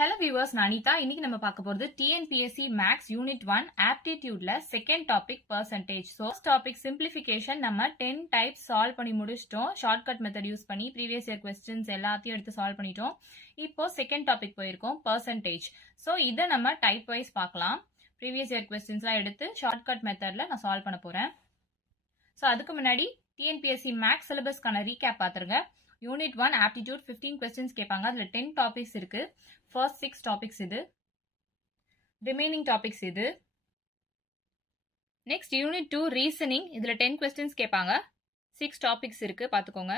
Hello viewers, நான் அனிதா. இன்னைக்கு நம்ம பார்க்க போறது TNPSC Max Unit 1 Aptitudeல second topic percentage. So first topic simplification நம்ம 10 types solve பண்ணி முடிச்சிட்டோம். Shortcut method யூஸ் பண்ணி previous year questions எல்லாத்தையும் எடுத்து solve பண்ணிட்டோம். இப்போ second topic போயிருக்கோம் percentage. So இத நம்ம type wise பார்க்கலாம். Previous year questionsலாம் எடுத்து shortcut methodல நான் solve பண்ண போறேன். So அதுக்கு முன்னாடி TNPSC Max syllabusக்கான recap பார்த்துருங்க. Unit 1 Aptitude 15 questions கேட்பாங்க. அதுல 10 topics இருக்கு. First 6 topics இது. Remaining topics இது. Next Unit 2 Reasoning. இதுல 10 questions கேட்பாங்க. 6 topics இருக்கு. பார்த்துக்கோங்க.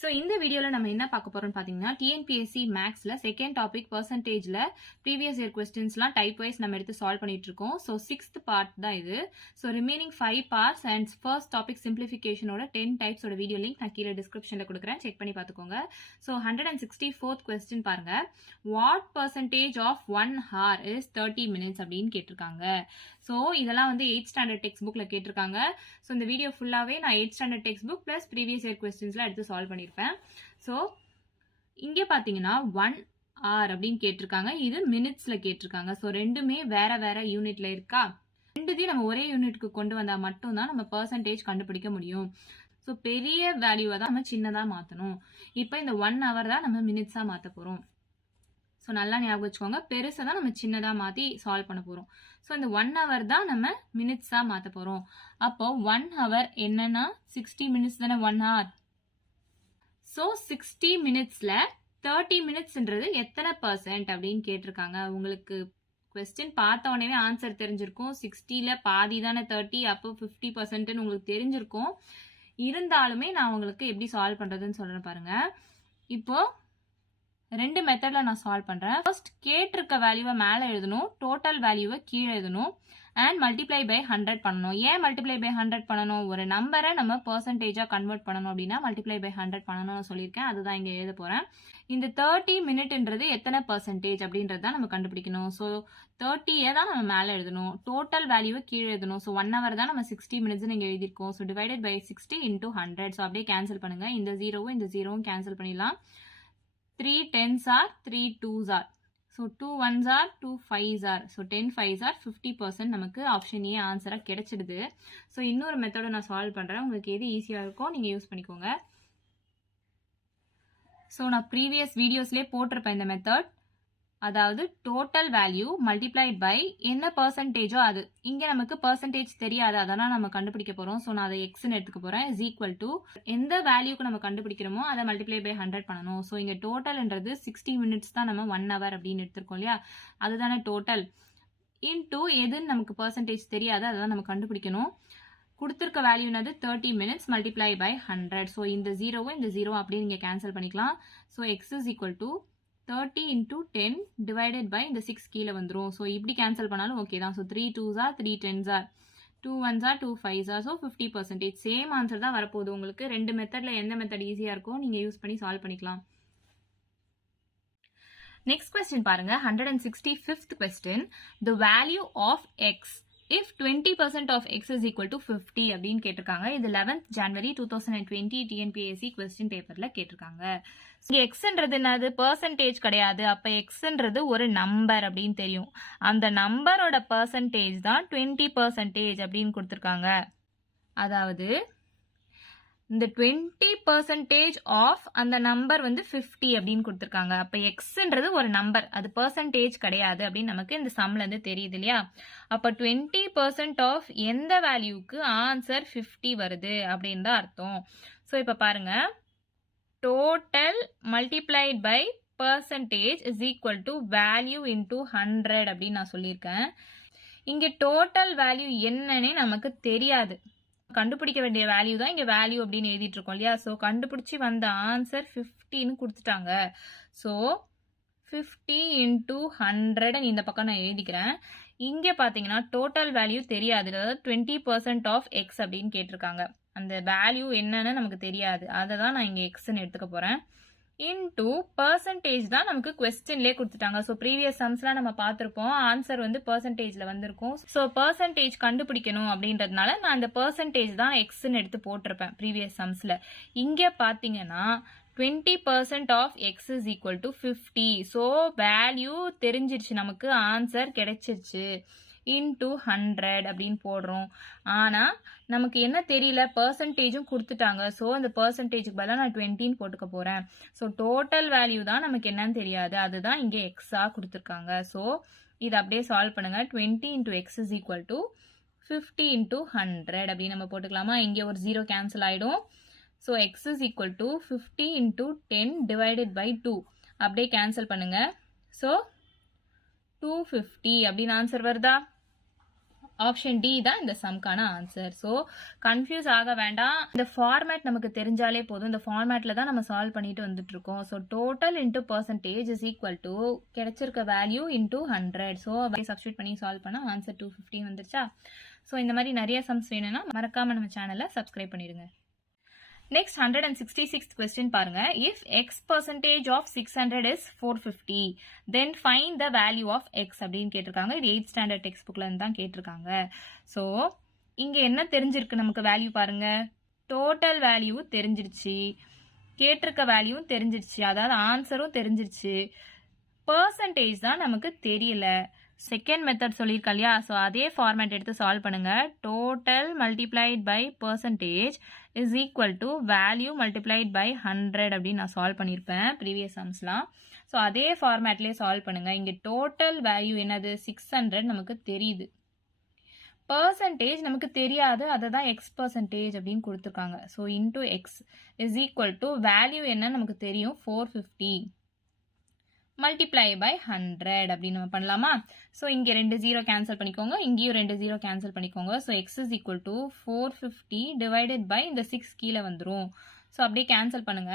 So இந்த வீடியோல நம்ம என்ன பார்க்க போறோம்னு பாத்தீங்கன்னா TNPSC Maxல செகண்ட் டாபிக் பர்சன்டேஜ்ல ப்ரீவியஸ் இயர் கொஸ்டின்ஸ்லாம் டைப் வைஸ் நம்ம எடுத்து சால்வ் பண்ணிட்டு இருக்கோம். ஸோ 6th பார்ட் தான் இது. So remaining 5 parts and first topic சிம்பிளிஃபிகேஷனோட 10 டைப்ஸோட வீடியோ லிங்க் நான் கீழே டிஸ்கிரிப்ஷன்ல கொடுக்குறேன், செக் பண்ணி பார்த்துக்கோங்க. ஸோ 164th கொஸ்டின் பாருங்க. What percentage of 1 hour is 30 minutes அப்படின்னு கேட்டிருக்காங்க. ஸோ இதெல்லாம் வந்து 8th ஸ்டாண்டர்ட் டெக்ஸ்ட் புக்ல கேட்டிருக்காங்க. ஸோ இந்த வீடியோ ஃபுல்லாவே நான் 8th standard textbook plus previous year கொஸ்டின்ஸ்லாம் எடுத்து சால்வ் பண்ணிருப்பேன். ஸோ இங்க பாத்தீங்கன்னா 1 hour அப்படின்னு கேட்டிருக்காங்க, இது மினிட்ஸ்ல கேட்டிருக்காங்க. ஸோ ரெண்டுமே வேற வேற யூனிட்ல இருக்கா. ரெண்டுத்தையும் நம்ம ஒரே யூனிட்க்கு கொண்டு வந்தா மட்டும்தான் நம்ம பர்சன்டேஜ் கண்டுபிடிக்க முடியும். ஸோ பெரிய வேல்யூவை தான் நம்ம சின்னதா மாத்தணும். இப்போ இந்த 1 hour தான் நம்ம மினிட்ஸா மாத்த போறோம். ஸோ நல்லா ஞாபகம் வச்சுக்கோங்க, பெருசை தான் நம்ம சின்னதா மாத்தி சால்வ் பண்ண போறோம். ஸோ இந்த 1 hour தான் நம்ம மினிட்ஸா மாத்த போறோம். அப்போ 1 hour என்னன்னா 60 minutes தானே 1 hour. ஸோ 60 minutesல 30 minutesன்றது எத்தனை பர்சன்ட் அப்படின்னு கேட்டிருக்காங்க. உங்களுக்கு கொஸ்டின் பார்த்த உடனே ஆன்சர் தெரிஞ்சிருக்கும். 60ல பாதி தானே 30, அப்போ 50% உங்களுக்கு தெரிஞ்சிருக்கும். இருந்தாலுமே நான் உங்களுக்கு எப்படி சால்வ் பண்றதுன்னு சொல்றேன் பாருங்க. இப்போ ரெண்டு மெத்தட்ல நான் சால்வ் பண்றேன். ஃபர்ஸ்ட் கேட்டிருக்க வேல்யூவை மேல எழுதணும், டோட்டல் வேல்யூவை கீழே எழுதணும் அண்ட் மல்டிப்ளை பை 100 பண்ணணும். ஏன் மல்டிப்ளை பை 100 பண்ணணும்? ஒரு நம்பரை நம்ம பெர்சன்டேஜா கன்வெர்ட் பண்ணணும் அப்படின்னா மல்டிப்ளை பை 100 பண்ணணும்னு சொல்லியிருக்கேன். அதுதான் இங்க எழுத போறேன். இந்த 30 minutesன்றது எத்தனை பர்சன்டேஜ் அப்படின்றத நம்ம கண்டுபிடிக்கணும். ஸோ 30 தான் நம்ம மேல எழுதணும், டோட்டல் வேல்யூவை கீழே எழுதணும். ஸோ 1 hour தான் நம்ம 60 minutes நீங்க எழுதிருக்கோம். So divided by 60 into 100. So அப்படியே கேன்சல் பண்ணுங்க. இந்த ஜீரோவும் இந்த ஜீரோவும் கேன்சல் பண்ணிடலாம். 3 10s are 3 2s are. So 2 1s are 2 5s are. So 10 5s are 50% நமக்கு ஆப்ஷன் ஏ ஆன்சரா கிடைச்சிடுது. ஸோ இன்னொரு மெத்தட நான் சால்வ் பண்றேன், உங்களுக்கு எது ஈஸியா இருக்கோ நீங்க யூஸ் பண்ணிக்கோங்க. ஸோ நான் ப்ரீவியஸ் வீடியோஸ்லேயே போட்டிருப்பேன் இந்த மெத்தட். அதாவது டோட்டல் வேல்யூ மல்டிப்ளைட் பை என்ன பர்சன்டேஜோ அது. இங்க நமக்கு பர்சன்டேஜ் தெரியாது, அதெல்லாம் நம்ம கண்டுபிடிக்க போறோம். ஸோ நான் அதை எக்ஸ்ன்னு எடுத்துக்க போறேன். இஸ் ஈக்குவல் டு எந்த வேல்யூக்கு நம்ம கண்டுபிடிக்கிறோமோ அதை மல்டிப்ளை பை 100 பண்ணணும். ஸோ இங்க டோட்டல்ன்றது 60 minutes தான் நம்ம 1 hour அப்படின்னு எடுத்திருக்கோம் இல்லையா, அதுதானே டோட்டல். இன்டூ எதுன்னு நமக்கு பர்சன்டேஜ் தெரியாது, அதான் நம்ம கண்டுபிடிக்கணும். கொடுத்திருக்க வேல்யூனது 30 minutes மல்டிப்ளை பை 100. ஸோ இந்த ஜீரோவும் இந்த ஜீரோ அப்படின்னு நீங்க கேன்சல் பண்ணிக்கலாம். So x is equal to 30 into 10 divided by இந்த 6 கீழே வந்துரும். ஸோ இப்படி கேன்சல் பண்ணாலும் ஓகே தான். So 3 2s are 3 10s are 2 1s are 2 5s are. So 50%. Same answer தான் வரப்போகுது உங்களுக்கு. ரெண்டு மெத்தட்ல எந்த மெத்தட் ஈஸியா இருக்கோ நீங்க யூஸ் பண்ணி சால்வ் பண்ணிக்கலாம். நெக்ஸ்ட் கொஸ்டின் பாருங்க. 165th question. The value of x if 20% of x is equal to 50 அப்படின்னு கேட்டிருக்காங்க. இது 11th January 2020 TNPSC கொஸ்டின் பேப்பர்ல கேட்டிருக்காங்க. இங்க எக்ஸ்ன்றது என்னது? பெர்சன்டேஜ் கிடையாது. அப்ப எக்ஸ்ன்றது ஒரு நம்பர் அப்படின்னு தெரியும். அந்த நம்பரோட பெர்சன்டேஜ் தான் 20% அப்படின்னு கொடுத்திருக்காங்க. அதாவது இந்த 20% ஆஃப் அந்த நம்பர் வந்து 50 அப்படின்னு கொடுத்திருக்காங்க. அப்ப எக்ஸ்ன்றது ஒரு நம்பர், அது பெர்சன்டேஜ் கிடையாது அப்படின்னு நமக்கு இந்த சம்ல இருந்து தெரியுது இல்லையா. அப்ப 20% ஆஃப் எந்த வேல்யூக்கு ஆன்சர் 50 வருது அப்படின்னு தான் அர்த்தம். ஸோ இப்ப பாருங்க, total multiplied by percentage is equal to value into 100 அப்படின்னு நான் சொல்லியிருக்கேன். இங்க டோட்டல் வேல்யூ என்னன்னே நமக்கு தெரியாது, கண்டுபிடிக்க வேண்டிய வேல்யூ தான் இங்க வேல்யூ அப்படின்னு எழுதிட்டு இருக்கோம் இல்லையா. ஸோ கண்டுபிடிச்சி வந்த ஆன்சர் 50ன்னு கொடுத்துட்டாங்க. ஸோ 50 into 100 இந்த பக்கம் நான் எழுதிக்கிறேன். இங்க பாத்தீங்கன்னா டோட்டல் வேல்யூ தெரியாது, அதாவது 20% ஆஃப் எக்ஸ் அப்படின்னு கேட்டிருக்காங்க. அந்த வேல்யூ என்னன்னு நமக்கு தெரியாது, அதை தான் நான் இங்க எக்ஸ்ன்னு எடுத்துக்க போறேன். இன்டூ பர்சன்டேஜ் தான் நமக்கு கொஸ்டின்லேயே கொடுத்துட்டாங்க. ஸோ ப்ரீவியஸ் சம்ஸ்லாம் நம்ம பார்த்துருப்போம், ஆன்சர் வந்து பர்சன்டேஜ்ல வந்திருக்கும். ஸோ பர்சன்டேஜ் கண்டுபிடிக்கணும் அப்படின்றதுனால நான் அந்த பர்சன்டேஜ் தான் எக்ஸ்ன்னு எடுத்து போட்டிருப்பேன் ப்ரீவியஸ் சம்ஸ்ல. இங்க பாத்தீங்கன்னா 20% of x is equal to 50. So, value தெரிஞ்சிருச்சு நமக்கு ஆன்சர் கிடைச்சிருச்சு into 100 அப்படின்னு போடுறோம். ஆனா நமக்கு என்ன தெரியல பெர்சன்டேஜும் கொடுத்துட்டாங்க. ஸோ அந்த பெர்சன்டேஜுக்கு பதிலாக நான் 20 போட்டுக்க போறேன். ஸோ டோட்டல் வேல்யூ தான் நமக்கு என்னன்னு தெரியாது. அதுதான் இங்கே எக்ஸா கொடுத்துருக்காங்க. ஸோ இதை அப்படியே சால்வ் பண்ணுங்க. 20 into x is equal to 50 into 100 அப்படின்னு நம்ம போட்டுக்கலாமா? இங்கே ஒரு 0 கேன்சல் ஆயிடும். So x is equal to 50 into 10 divided by 2 அப்படியே கேன்சல் பண்ணுங்க. ஸோ 250 அப்படின்னு ஆன்சர் வருதா? ஆப்ஷன் டி தான் இந்த சம்கான ஆன்சர். ஸோ கன்ஃபியூஸ் ஆக வேண்டாம். இந்த ஃபார்மேட் நமக்கு தெரிஞ்சாலே போதும். இந்த ஃபார்மேட்ல தான் நம்ம சால்வ் பண்ணிட்டு வந்துட்டு இருக்கோம். So total into percentage is equal to கிடைச்சிருக்க வேல்யூ இன்டூ 100. ஸோ சப்ஸ்டியூட் பண்ணி சால்வ் பண்ணா ஆன்சர் 250 வந்துருச்சா? ஸோ இந்த மாதிரி நிறைய சம்ஸ் வேணும்னா மறக்காம நம்ம சேனலை சப்ஸ்கிரைப் பண்ணிடுங்க. Next 166th question பாருங்க. If x percentage of 600 is 450, then find the value of x அப்படின்னு கேட்டிருக்காங்க. இது 8th standard textbookல இருந்து தான் கேட்டிருக்காங்க. ஸோ இங்க என்ன தெரிஞ்சிருக்கு நமக்கு வேல்யூ பாருங்க. டோட்டல் வேல்யூ தெரிஞ்சிருச்சு, கேட்டிருக்க வேல்யூ தெரிஞ்சிருச்சு, அதாவது ஆன்சரும் தெரிஞ்சிருச்சு. பர்சன்டேஜ் தான் நமக்கு தெரியல. செகண்ட் மெத்தட் சொல்லியிருக்கா இல்லையா? ஸோ அதே ஃபார்மேட் எடுத்து சால்வ் பண்ணுங்க. Total multiplied by percentage is equal to value multiplied by 100 அப்படின்னு நான் சால்வ் பண்ணியிருப்பேன் ப்ரீவியஸ் சம்ஸ்லாம். ஸோ அதே ஃபார்மேட்லேயே சால்வ் பண்ணுங்க. இங்கே டோட்டல் வேல்யூ என்னது? 600 நமக்கு தெரியுது. பர்சன்டேஜ் நமக்கு தெரியாது, அதை தான் எக்ஸ் பர்சன்டேஜ் அப்படின்னு கொடுத்துருக்காங்க. So into X is equal to value என்ன நமக்கு தெரியும்? 450 மல்டிப்ளை பை 100 அப்படின்னு நம்ம பண்ணலாமா? ஸோ இங்கே 2 0 கேன்சல் பண்ணிக்கோங்க, இங்கேயும் 2 0 கேன்சல் பண்ணிக்கோங்க. So x is equal to 450 divided by இந்த 6 கீழே வந்துடும். ஸோ அப்படியே கேன்சல் பண்ணுங்க.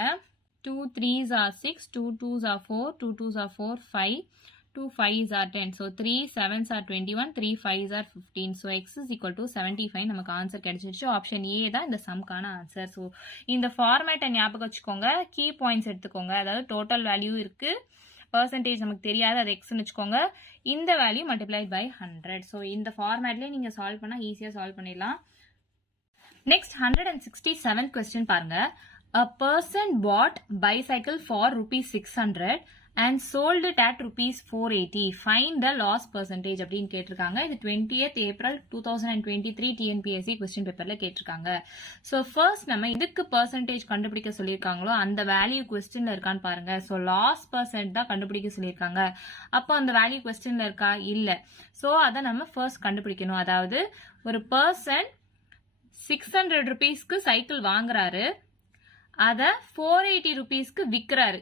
2 3s are 6, 2 2s are 4, 2 2s are 4, 5, 2 5s are 10. So 3 7s are 21, 3 5s are 15. So x is equal to 75 நமக்கு ஆன்சர் கிடைச்சிருச்சு. ஆப்ஷன் ஏ தான் இந்த சம்கான ஆன்சர். ஸோ இந்த ஃபார்மேட்டை ஞாபகம் வச்சுக்கோங்க. கீ பாயிண்ட்ஸ் எடுத்துக்கோங்க. அதாவது டோட்டல் வேல்யூ இருக்கு, பர்சன்டேஜ் நமக்கு தெரியாது, அது எக்ஸ்ன்னு வச்சுக்கோங்க. இந்த வேல்யூ மல்டிப்ளைட் பை 100. ஸோ இந்த ஃபார்மேட்லேயே நீங்கள் சால்வ் பண்ணால் ஈஸியாக சால்வ் பண்ணிடலாம். நெக்ஸ்ட் 167th question பாருங்க. A person bought bicycle for ₹600 and sold it at ₹480. Find the loss percentage அப்படின்னு கேட்டிருக்காங்க. இது 20th April 2023 TNPSC question paperல கேட்டிருக்காங்க. ஸோ ஃபர்ஸ்ட் நம்ம இதுக்கு பர்சன்டேஜ் கண்டுபிடிக்க சொல்லியிருக்காங்களோ அந்த வேல்யூ கொஸ்டின்ல இருக்கான்னு பாருங்க. ஸோ லாஸ் பர்சன்ட் தான் கண்டுபிடிக்க சொல்லியிருக்காங்க. அப்போ அந்த வேல்யூ கொஸ்டின்ல இருக்கா? இல்லை. ஸோ அதை நம்ம ஃபர்ஸ்ட் கண்டுபிடிக்கணும். அதாவது ஒரு பர்சன் 600 rupeesக்கு சைக்கிள் வாங்குறாரு, அதை 480 rupeesக்கு விற்கிறாரு.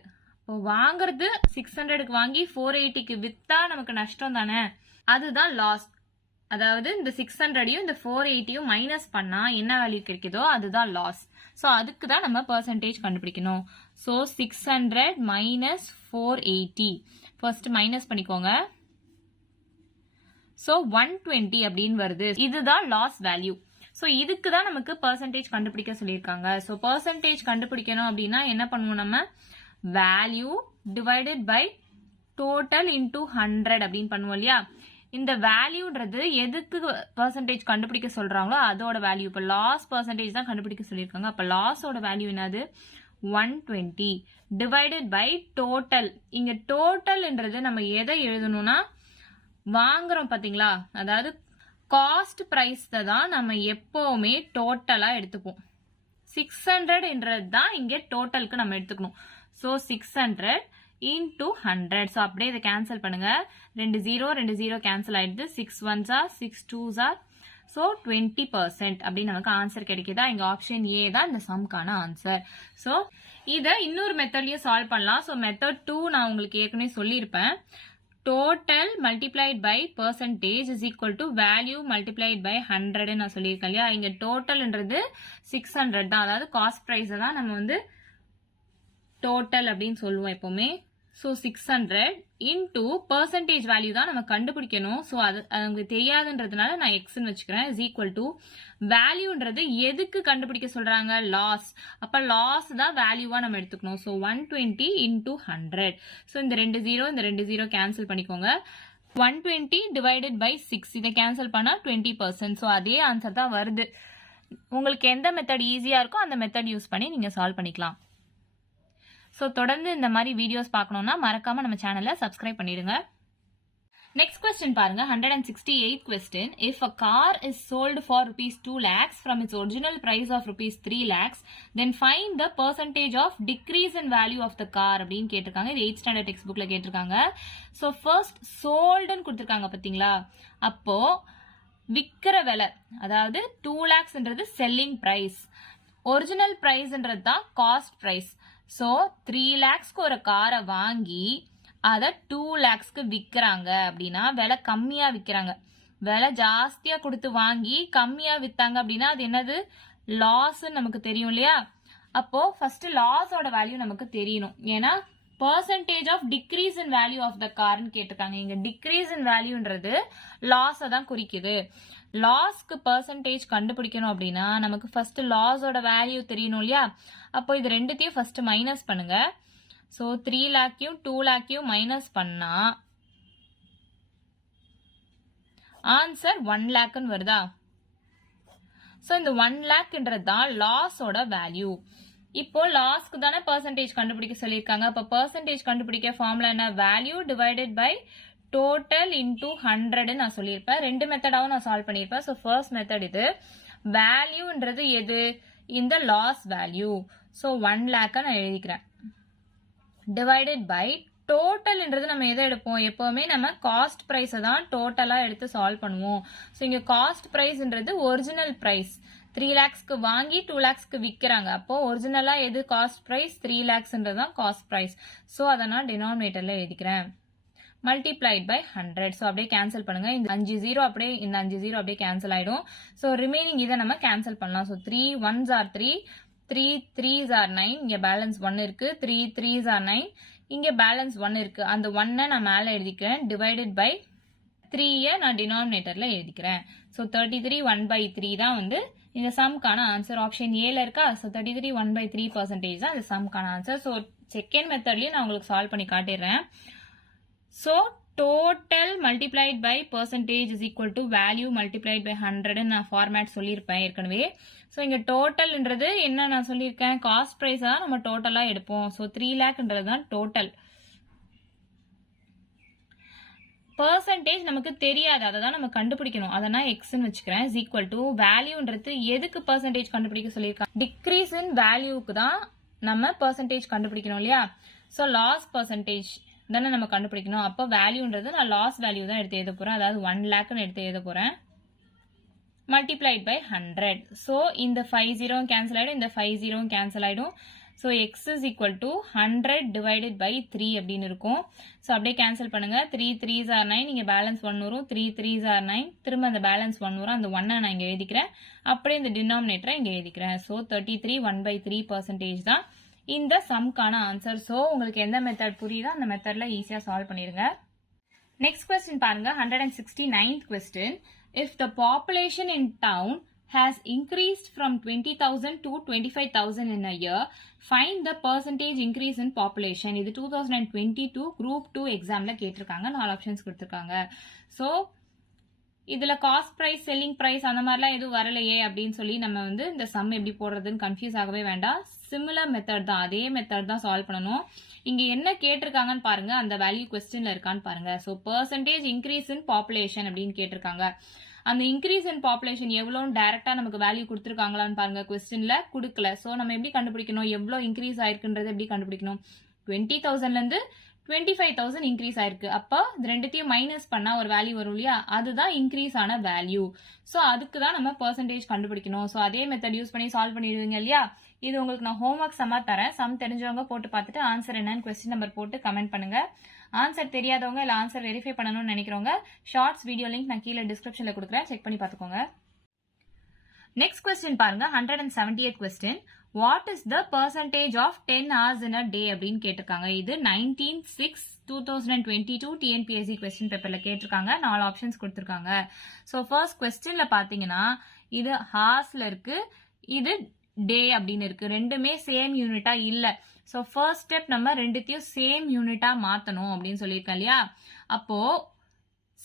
வாங்குறது 600க்கு வாங்கி 480க்கு வித்தா நமக்கு நஷ்டம் தானே, அதுதான் லாஸ். அதாவது இந்த 600யும் இந்த 480யும் மைனஸ் பண்ணா என்ன வேல்யூ கிடைக்குதோ அதுதான் லாஸ். ஸோ அதுக்கு தான் நம்ம பர்சன்டேஜ் கண்டுபிடிக்கணும். ஸோ 600 மைனஸ் 480 ஃபர்ஸ்ட் மைனஸ் பண்ணிக்கோங்க. ஸோ 120 அப்படின்னு வருது. இதுதான் லாஸ் வேல்யூ. ஸோ இதுக்கு தான் நமக்கு பர்சன்டேஜ் கண்டுபிடிக்க சொல்லியிருக்காங்க. ஸோ பர்சன்டேஜ் கண்டுபிடிக்கணும் அப்படின்னா என்ன பண்ணுவோம்? நம்ம value divided by total into 100 அப்படின்னு பண்ணுவோம் இல்லையா? இந்த வேல்யூன்றது எதுக்கு பர்சன்டேஜ் கண்டுபிடிக்க சொல்றாங்களோ அதோட வேல்யூ. இப்போ லாஸ் பர்சன்டேஜ் தான் கண்டுபிடிக்க சொல்லியிருக்காங்க. அப்போ லாஸோட வேல்யூ என்னது? 120 டிவைடட் பை டோட்டல். இங்க டோட்டல்ன்றது நம்ம எதை எழுதணும்னா வாங்குறோம் பாத்தீங்களா, அதாவது காஸ்ட் பிரைஸ் தான் நம்ம எப்பவுமே டோட்டலா எடுத்துப்போம். 600ன்றது தான் இங்க டோட்டலுக்கு நம்ம எடுத்துக்கணும். So 600 into 100. ஸோ அப்படியே இதை கேன்சல் பண்ணுங்க. 2 0 கேன்சல் ஆயிடுது. 6 1s are 6 2s are. So 20% அப்படின்னு நமக்கு ஆன்சர் கிடைக்குதா? இங்க ஆப்ஷன் ஏ தான் இந்த சம்கான ஆன்சர். ஸோ இதை இன்னொரு மெத்தட்லயும் சால்வ் பண்ணலாம். ஸோ மெத்தட் 2 நான் உங்களுக்கு ஏற்கனவே சொல்லியிருப்பேன். Total multiplied by percentage is equal to value multiplied by 100 நான் சொல்லியிருக்கேன் இல்லையா? இங்க டோட்டல்ன்றது 600 தான், அதாவது காஸ்ட் பிரைஸ் தான் நம்ம வந்து டோட்டல் அப்படின்னு சொல்லுவோம் எப்பவுமே. ஸோ 600 இன்டூ பர்சன்டேஜ் வேல்யூ தான் நம்ம கண்டுபிடிக்கணும். ஸோ அது உங்களுக்கு தெரியாதுன்றதுனால நான் எக்ஸ்ன்னு வச்சுக்கிறேன். இஸ் ஈக்குவல் டு வேல்யூன்றது எதுக்கு கண்டுபிடிக்க சொல்றாங்க? லாஸ். அப்ப லாஸ் தான் வேல்யூவா நம்ம எடுத்துக்கணும். So 120 into 100. ஸோ இந்த 2 0 கேன்சல் பண்ணிக்கோங்க. 120 டிவைடட் பை 6 இதை கேன்சல் பண்ணா 20%. ஸோ அதே ஆன்சர் தான் வருது. உங்களுக்கு எந்த மெத்தட் ஈஸியா இருக்கோ அந்த மெத்தட் யூஸ் பண்ணி நீங்க சால்வ் பண்ணிக்கலாம். ஸோ தொடர்ந்து இந்த மாதிரி வீடியோஸ் பார்க்கணும்னா மறக்காம நம்ம சேனலை சப்ஸ்கிரைப் பண்ணிடுங்க. Next question பாருங்க 168th question. If a car is sold for rupees 2 lakhs from its original price of rupees 3 lakhs, then find the percentage of decrease in value of the car அப்படின்னு கேட்டிருக்காங்க. இது 8th standard textbookல கேட்டிருக்காங்க. So first soldன்னு கொடுத்திருக்காங்க பாத்தீங்களா, அப்போ விக்கிற விலை, அதாவது 2 lakhsன்றது selling price, ஒரிஜினல் பிரைஸ்ன்றது தான் காஸ்ட் பிரைஸ். ஸோ 3 lakhsக்கு ஒரு காரை வாங்கி அதை 2 lakhsக்கு விற்கிறாங்க அப்படின்னா விலை கம்மியா விற்கிறாங்க. விலை ஜாஸ்தியா கொடுத்து வாங்கி கம்மியா வித்தாங்க அப்படின்னா அது என்னது, லாஸ் நமக்கு தெரியும் இல்லையா. அப்போ ஃபர்ஸ்ட் லாஸோட வேல்யூ நமக்கு தெரியணும். ஏன்னா percentage of decrease in value of the கார்னு கேட்டிருக்காங்க. இங்க டிக்ரீஸ் இன் வேல்யூன்றது லாஸ் தான் குறிக்குது. லாஸ்க்கு பெர்சன்டேஜ் கண்டுபிடிக்கணும் அப்படின்னா நமக்கு ஃபர்ஸ்ட் லாஸோட வேல்யூ தெரியணும் இல்லையா. அப்போ இது ரெண்டுத்தையும் ஃபர்ஸ்ட் மைனஸ் பண்ணுங்க. ஸோ 3 lakhையும் 2 lakhையும் மைனஸ் பண்ணா ஆன்சர் 1 lakhன்னு வருதா. ஸோ இந்த 1 lakhன்றது தான் லாஸோட வேல்யூ. இப்போ லாஸ்க்கு தானே பெர்சன்டேஜ் கண்டுபிடிக்க சொல்லியிருக்காங்க. அப்போ பெர்சன்டேஜ் கண்டுபிடிக்க ஃபார்முலா என்ன, value divided by total into 100 நான் சொல்லியிருப்பேன். ரெண்டு மெத்தடாவும் நான் சால்வ் பண்ணியிருப்பேன். ஸோ ஃபர்ஸ்ட் மெத்தட் இது. வேல்யூன்றது எது, இந்த லாஸ் வேல்யூ. ஸோ 1 lakh நான் எழுதிக்கிறேன். டிவைடட் பை டோட்டல்ன்றது நம்ம எதை எடுப்போம், எப்பவுமே நம்ம காஸ்ட் பிரைஸை தான் டோட்டலா எடுத்து சால்வ் பண்ணுவோம். ஸோ இங்க காஸ்ட் பிரைஸ்ன்றது ஒரிஜினல் பிரைஸ். 3 lakhsக்கு வாங்கி 2 lakhsக்கு விற்கிறாங்க. அப்போ ஒரிஜினலா எது காஸ்ட் பிரைஸ், 3 lakhsன்றது தான் காஸ்ட் பிரைஸ். ஸோ அதை நான் டினாமினேட்டர்ல எழுதிக்கிறேன். Multiplied by 100. ஸோ அப்படியே கேன்சல் பண்ணுங்க. இந்த 5 0 அப்படியே, இந்த 5 0 அப்படியே கேன்சல் ஆயிடும். ஸோ ரிமைனிங் இதை நம்ம கேன்சல் பண்ணலாம். So 3 1s are 3, 3 3s are 9, இங்க பேலன்ஸ் 1 இருக்கு. 3 3s are 9, இங்க பேலன்ஸ் 1 இருக்கு. அந்த 1 நான் மேல எழுதிக்கிறேன். டிவைடட் பை 3 நான் டினாமினேட்டர்ல எழுதிக்கிறேன். ஸோ 33 1/3 தான் வந்து இந்த சம்கான ஆன்சர். ஆப்ஷன் ஏல இருக்கா. ஸோ 33 1/3% தான் இந்த சம்கான ஆன்சர். ஸோ செகண்ட் மெத்தட்லயும் நான் உங்களுக்கு சால்வ் பண்ணி காட்டிடுறேன். So total multiplied by percentage is equal to value multiplied by 100 நான் ஃபார்மேட் சொல்லியிருப்பேன் ஏற்கனவே. ஸோ இங்க டோட்டல்ன்றது என்ன நான் சொல்லியிருக்கேன், காஸ்ட் பிரைஸ் தான் நம்ம டோட்டலா எடுப்போம். ஸோ 3 lakhன்றது தான் டோட்டல். பெர்சன்டேஜ் நமக்கு தெரியாது, அதை தான் நம்ம கண்டுபிடிக்கணும். அதை நான் எக்ஸ்ன்னு வச்சுக்கிறேன். இஸ் ஈக்குவல் டு வேல்யூன்றது எதுக்கு பெர்சன்டேஜ் கண்டுபிடிக்க சொல்லியிருக்காங்க, டிக்ரீஸ் இன் வேல்யூக்கு தான் நம்ம பெர்சன்டேஜ் கண்டுபிடிக்கணும் இல்லையா. ஸோ லாஸ் பெர்சன்டேஜ் தானே நம்ம கண்டுபிடிக்கணும். அப்போ வேல்யூன்றது நான் லாஸ் வேல்யூ தான் எடுத்து எழுத போறேன். அதாவது 1 lakhன்னு எடுத்து எழுத போறேன். Multiplied by 100. ஸோ இந்த 5 0 கேன்சல் ஆயிடும், இந்த 5 0 கேன்சல் ஆயிடும். So x is equal to 100 divided by 3 அப்படின்னு இருக்கும். ஸோ அப்படியே கேன்சல் பண்ணுங்க. 3 3s are 9, இங்க பேலன்ஸ் 1 வரும். 3 3s are 9, திரும்ப அந்த பேலன்ஸ் 1 வரும். அந்த 1 நான் இங்க எழுதிக்கிறேன். அப்படியே இந்த டினாமினேட்டரை இங்க எழுதிக்கிறேன். ஸோ 33 1/3% தான் இந்த சம்கான ஆன்சர். ஸோ உங்களுக்கு எந்த மெத்தட் புரியுதோ அந்த மெத்தட்ல ஈஸியா சால்வ் பண்ணிருங்க. நெக்ஸ்ட் கொஸ்டின் பாருங்க 169th question. If the population in town has increased from 20,000 to 25,000 in a year, find the percentage increase in population. இது 2022 group 2 examல கேட்டிருக்காங்க. 4 ஆப்ஷன்ஸ் கொடுத்திருக்காங்க. ஸோ இதுல காஸ்ட் பிரைஸ், செல்லிங் பிரைஸ் அந்த மாதிரிலாம் எதுவும் வரலையே அப்படின்னு சொல்லி நம்ம வந்து இந்த சம் எப்படி போடுறதுன்னு கன்ஃபியூஸ் ஆகவே வேண்டாம். சிமிலர் மெத்தட் தான், அதே மெத்தட் தான் சால்வ் பண்ணணும். இங்க என்ன கேட்டிருக்காங்கன்னு பாருங்க, அந்த வேல்யூ கொஸ்டின்ல இருக்கான்னு பாருங்க. So percentage increase in population அப்படின்னு கேட்டிருக்காங்க. அந்த இன்க்ரீஸ் இன் பாப்புலேஷன் எவ்வளோன்னு டைரக்டா நமக்கு வேல்யூ கொடுத்துருக்காங்களான்னு பாருங்க. கொஸ்டின்ல கொடுக்கல. ஸோ நம்ம எப்படி கண்டுபிடிக்கணும், எவ்வளோ இன்க்ரீஸ் ஆயிருக்குன்றது எப்படி கண்டுபிடிக்கணும். 20,000ல இருந்து 25,000 இன்க்ரீஸ் ஆயிருக்கு. அப்போ இது ரெண்டுத்தையும் மைனஸ் பண்ணா ஒரு வேல்யூ வரும் இல்லையா, அதுதான் இன்க்ரீஸ் ஆன வேல்யூ. ஸோ அதுக்கு தான் நம்ம பெர்சன்டேஜ் கண்டுபிடிக்கணும். ஸோ அதே மெத்தட் யூஸ் பண்ணி சால்வ் பண்ணிடுவீங்க இல்லையா. இது உங்களுக்கு நான் ஹோம்ஒர்க் சம்மா தரேன். சம் தெரிஞ்சவங்க போட்டு பார்த்துட்டு ஆன்சர் என்னன்னு கொஸ்டின் நம்பர் போட்டு கமெண்ட் பண்ணுங்க. ஆன்சர் தெரியாதவங்க இல்ல ஆன்சர் வெரிஃபை பண்ணணும்னு நினைக்கிறவங்க ஷார்ட்ஸ் வீடியோ லிங்க் நான் கீழே டிஸ்கிரிப்ஷன்ல கொடுக்குறேன், செக் பண்ணி பார்த்துக்கோங்க. நெக்ஸ்ட் கொஸ்டின் பாருங்க 170th question. What is the percentage of 10 hours in a day அப்படின்னு கேட்டிருக்காங்க. இது 19/6/2022 TNPSC கொஸ்டின் பேப்பர்ல கேட்டிருக்காங்க. 4 ஆப்ஷன்ஸ் கொடுத்திருக்காங்க. ஸோ ஃபர்ஸ்ட் கொஸ்டின்ல பாத்தீங்கன்னா இது ஹார்ஸ்ல இருக்கு, இது டே அப்படின்னு இருக்கு. ரெண்டுமே சேம் யூனிட்டா இல்ல. ஸோ ஃபர்ஸ்ட் ஸ்டெப் நம்ம ரெண்டுத்தையும் சேம் யூனிட்டா மாத்தணும் அப்படின்னு சொல்லியிருக்கேன் இல்லையா. அப்போ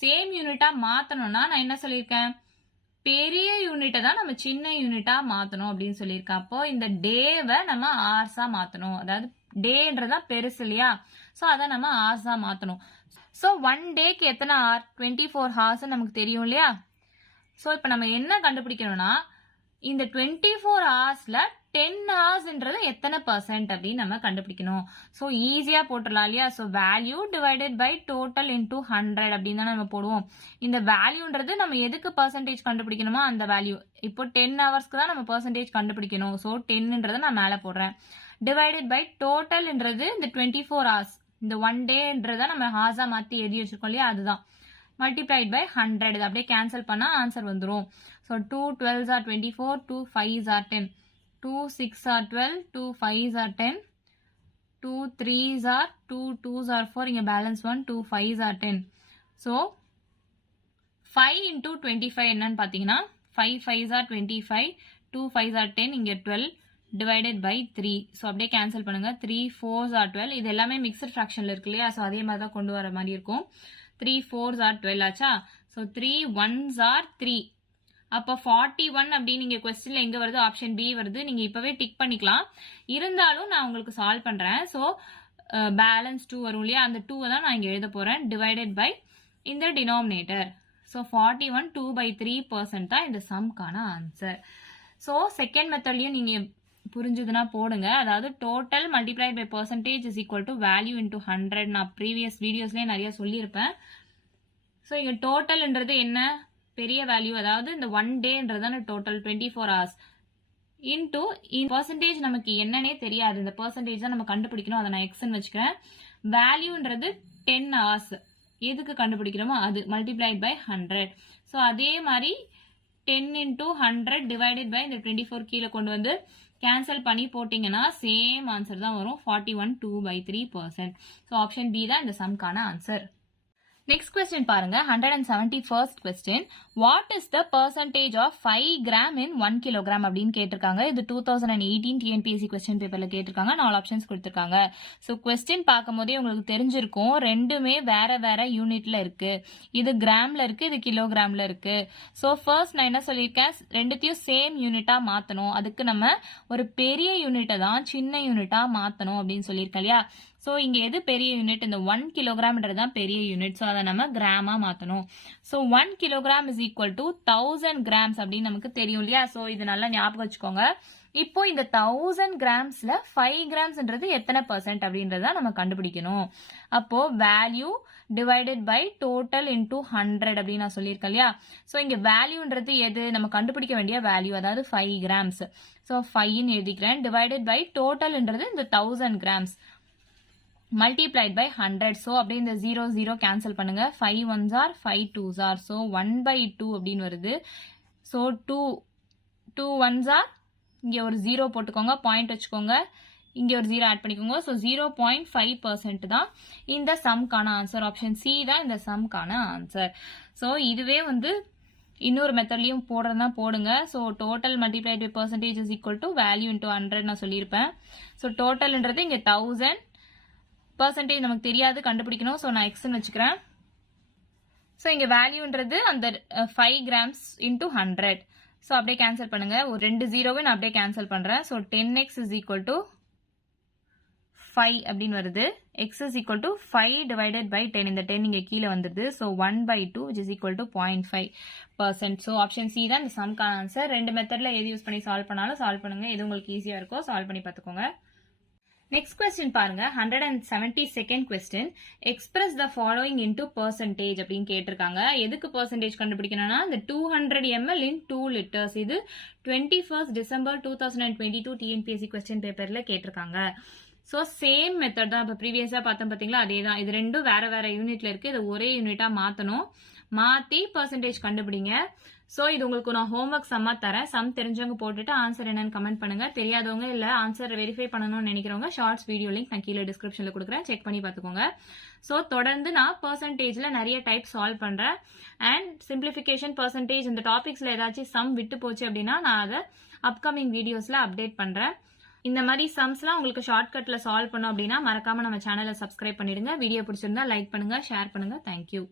சேம் யூனிட்டா மாத்தணும்னா நான் என்ன சொல்லியிருக்கேன், பெரிய யூனிட்டை தான் நம்ம சின்ன யூனிட்டா மாத்தணும் அப்படின்னு சொல்லியிருக்கேன். அப்போ இந்த டேவை நம்ம ஹார்ஸா மாத்தணும். அதாவது டேன்றதான் பெருசு இல்லையா? ஸோ அதை நம்ம ஹார்ஸா மாற்றணும். ஸோ 1 டேக்கு எத்தனை ஹவர்? 24 ஹார்ஸ் நமக்கு தெரியும் இல்லையா? ஸோ இப்போ நம்ம என்ன கண்டுபிடிக்கணும்னா இந்த 24 ஹார்ஸ்ல 10 ஹார்ஸ்ன்றது எத்தனை % அப்படின்னு நம்ம கண்டுபிடிக்கணும். ஸோ ஈஸியா போட்டுடலாம் இல்லையா? So value divided by total into 100 அப்படின்னு தான் நம்ம போடுவோம். இந்த வேல்யூன்றது நம்ம எதுக்கு % கண்டுபிடிக்கணுமோ அந்த வேல்யூ. இப்போ 10 ஹவர்ஸ்க்கு தான் நம்ம % கண்டுபிடிக்கணும். ஸோ 10ன்றதை நான் மேலே போடுறேன். டிவைடட் பை டோட்டல்ன்றது இந்த 24 ஹார்ஸ், இந்த 1 டேன்றதை நம்ம ஹார்ஸா மாற்றி எழுதி வச்சிருக்கோம் இல்லையா? அதுதான். multiplied by 100. இது அப்படியே கேன்சல் பண்ணா ஆன்சர் வந்துரும். So 2 12s are 24, 2 5s are 10, 2 6 are 12, 2 5s are 10, 2 3s are 2 2s are 4, இங்க balance 1, 2 5s are 10. So 5 into 25 என்னன்னு பாத்தீங்கன்னா 5 5s are 25, 2 5s are 10, இங்க 12 divided by 3. So அப்படியே கேன்சல் பண்ணுங்க. 3 4s are 12. இது எல்லாமே மிக்சட் ஃபிராக்ஷன்ல இருக்கு இல்லையா? ஸோ அதே மாதிரி தான் கொண்டு வர மாதிரி இருக்கும். 3 4s are 12 ஆச்சா? So 3 1s are 3. அப்போ 41 அப்படின்னு நீங்க கொஸ்டின்ல எங்க வருது? ஆப்ஷன் பி வருது. நீங்க இப்பவே டிக் பண்ணிக்கலாம். இருந்தாலும் நான் உங்களுக்கு சால்வ் பண்றேன். ஸோ பேலன்ஸ் 2 வரும் இல்லையா? அந்த 2 தான் நான் இங்க எழுத போறேன். டிவைடட் பை இந்த டினாமினேட்டர். ஸோ 41 2/3% தான் இந்த சம்கான ஆன்சர். ஸோ செகண்ட் மெத்தட்லயும் நீங்க புரிஞ்சுதுன்னா போடுங்க. அதாவது total multiplied by percentage is equal to value into 100. நான் ப்ரீவியஸ் வீடியோஸ்லேயே நிறைய சொல்லியிருப்பேன். ஸோ இங்கே டோட்டல்ன்றது என்ன? பெரிய வேல்யூ, அதாவது இந்த 1 டேன்றதான டோட்டல் 24 ஹவர்ஸ் இன்டூ பெர்சன்டேஜ் நமக்கு என்னன்னே தெரியாது. இந்த பெர்சன்டேஜ் தான் நம்ம கண்டுபிடிக்கணும். அதை நான் எக்ஸ்ன்னு வச்சுக்கிறேன். வேல்யூன்றது 10 ஹவர்ஸ் எதுக்கு கண்டுபிடிக்கிறோமோ அது மல்டிப்ளைட் பை 100. ஸோ அதே மாதிரி 10 into 100 divided by இந்த 24 கீழே கொண்டு வந்து கேன்சல் பண்ணி போட்டீங்கன்னா சேம் ஆன்சர் தான் வரும். 41 2/3%. ஸோ ஆப்ஷன் பி தான் இந்த சம்கான ஆன்சர். நெக்ஸ்ட் கொஸ்டின் பாருங்க. 171st question. What is the percentage of 5 gram in 1 kilogram அப்படின்னு கேட்டிருக்காங்க. இது 2018 டிஎன்பிஎஸ்சி கொஸ்டின் பேப்பர்ல கேட்டிருக்காங்க. 4 ஆப்ஷன்ஸ் கொடுத்திருக்காங்க. ஸோ கொஸ்டின் பார்க்கும் போதே உங்களுக்கு தெரிஞ்சிருக்கும் ரெண்டுமே வேற வேற யூனிட்ல இருக்கு. இது கிராம்ல இருக்கு, இது கிலோகிராம்ல இருக்கு. ஸோ ஃபர்ஸ்ட் நான் என்ன சொல்லியிருக்கேன்? ரெண்டுத்தையும் சேம் யூனிட்டா மாத்தணும். அதுக்கு நம்ம ஒரு பெரிய யூனிட்டை தான் சின்ன யூனிட்டா மாத்தணும் அப்படின்னு சொல்லியிருக்கேன் இல்லையா? ஸோ இங்க எது பெரிய யூனிட்? இந்த 1 கிலோகிராம்ன்றது தான் பெரிய யூனிட். ஸோ அதை நம்ம கிராமா மாத்தணும். So 1 kilogram is equal to 1000 grams அப்படின்னு நமக்கு தெரியும் இல்லையா? ஸோ இது நல்லா ஞாபகம் வச்சுக்கோங்க. இப்போ இந்த 1000 கிராம்ஸ்ல 5 கிராம்ஸ்ன்றது எத்தனை % அப்படின்றத நம்ம கண்டுபிடிக்கணும். அப்போ value divided by total into 100 அப்படின்னு நான் சொல்லியிருக்கேன் இல்லையா? ஸோ இங்க வேல்யூன்றது எது? நம்ம கண்டுபிடிக்க வேண்டிய வேல்யூ, அதாவது 5 கிராம்ஸ். ஸோ 5ன்னு எழுதிக்கிறேன். டிவைடட் பை டோட்டல்ன்றது இந்த 1000 கிராம்ஸ் multiplied by 100. so அப்படியே இந்த 0 0 கேன்சல் பண்ணுங்க. 5 1s are 5 2s are. so 1/2 அப்படின்னு வருது. so 2 1s are, இங்க ஒரு 0 போட்டுக்கோங்க, பாயிண்ட் வச்சுக்கோங்க, இங்க ஒரு 0 ஆட் பண்ணிக்கோங்க. so 0.5% தான் இந்த சம்கான ஆன்சர். ஆப்ஷன் சி தான் இந்த சம்கான ஆன்சர். so இதுவே வந்து இன்னொரு மெத்தட்லயும் போடுறதா போடுங்க. So total multiplied by percentage is equal to value into 100 நான் சொல்லியிருப்பேன். ஸோ டோட்டல்ன்றது இங்க 1000, பெர்சன்டேஜ் நமக்கு தெரியாது, கண்டுபிடிக்கணும். ஸோ நான் எக்ஸ்ன்னு வச்சுக்கிறேன். ஸோ இங்க வேல்யூன்றது அந்த 5 கிராம்ஸ் இன்டூ 100. ஸோ அப்படியே கேன்சல் பண்ணுங்க. ஒரு 2 0வை நான் அப்படியே கேன்சல் பண்றேன். So 10x is equal to 5 அப்படின்னு வருது. x is equal to 5 divided by 10. இந்த 10 இங்க கீழே வந்துருது. So 1/2 which is equal to 0.5%. So option C தான் இந்த சம்கான ஆன்சர். ரெண்டு மெத்தட்ல எது யூஸ் பண்ணி சால்வ் பண்ணாலும் சால்வ் பண்ணுங்க. எது உங்களுக்கு ஈஸியா இருக்கோ சால்வ் பண்ணி பார்த்துக்கோங்க. நெக்ஸ்ட் கொஸ்டின் பாருங்க. 172nd question. Express the following into percentage அப்படின்னு கேட்டிருக்காங்க. எதுக்கு பெர்சன்டேஜ் கண்டுபிடிக்கணும்னா இந்த 200 ml in 2 liters. இது 21st December 2022 டிஎன்பிஎஸ்சி கொஸ்டின் பேப்பர்ல கேட்டிருக்காங்க. ஸோ சேம் மெத்தட் தான். இப்போ ப்ரீவியஸா பார்த்தோம் பார்த்தீங்களா, அதே தான். இது ரெண்டும் வேற வேற யூனிட்ல இருக்கு. இதை ஒரே யூனிட்டா மாத்தணும். மாத்தி பெர்சன்டேஜ் கண்டுபிடிங்க. ஸோ இது உங்களுக்கு நான் ஹோம்ஒர்க் சம்மா தரேன். சம் தெரிஞ்சவங்க போட்டுட்டு ஆன்சர் என்னன்னு கமெண்ட் பண்ணுங்க. தெரியாதவங்க இல்ல ஆன்சர் வெரிஃபை பண்ணணும்னு நினைக்கிறவங்க ஷார்ட்ஸ் வீடியோ லிங்க் நான் கீழே டிஸ்கிரிப்ஷன்ல கொடுக்குறேன், செக் பண்ணி பார்த்துக்கோங்க. ஸோ தொடர்ந்து நான் பெர்சன்டேஜ்ல நிறைய டைப் சால்வ் பண்றேன். அண்ட் சிம்பிளிஃபிகேஷன், பெர்சன்டேஜ் இந்த டாபிக்ஸ்ல ஏதாச்சும் சம் விட்டு போச்சு அப்படின்னா நான் அதை அப்கமிங் வீடியோஸ்ல அப்டேட் பண்றேன். இந்த மாதிரி சம்ஸ்லாம் உங்களுக்கு ஷார்ட்கட்ல சால்வ் பண்ணும் அப்படின்னா மறக்காம நம்ம சேனலை சப்ஸ்கிரைப் பண்ணிடுங்க. வீடியோ பிடிச்சிருந்தா லைக் பண்ணுங்க, ஷேர் பண்ணுங்க. தேங்க்யூ.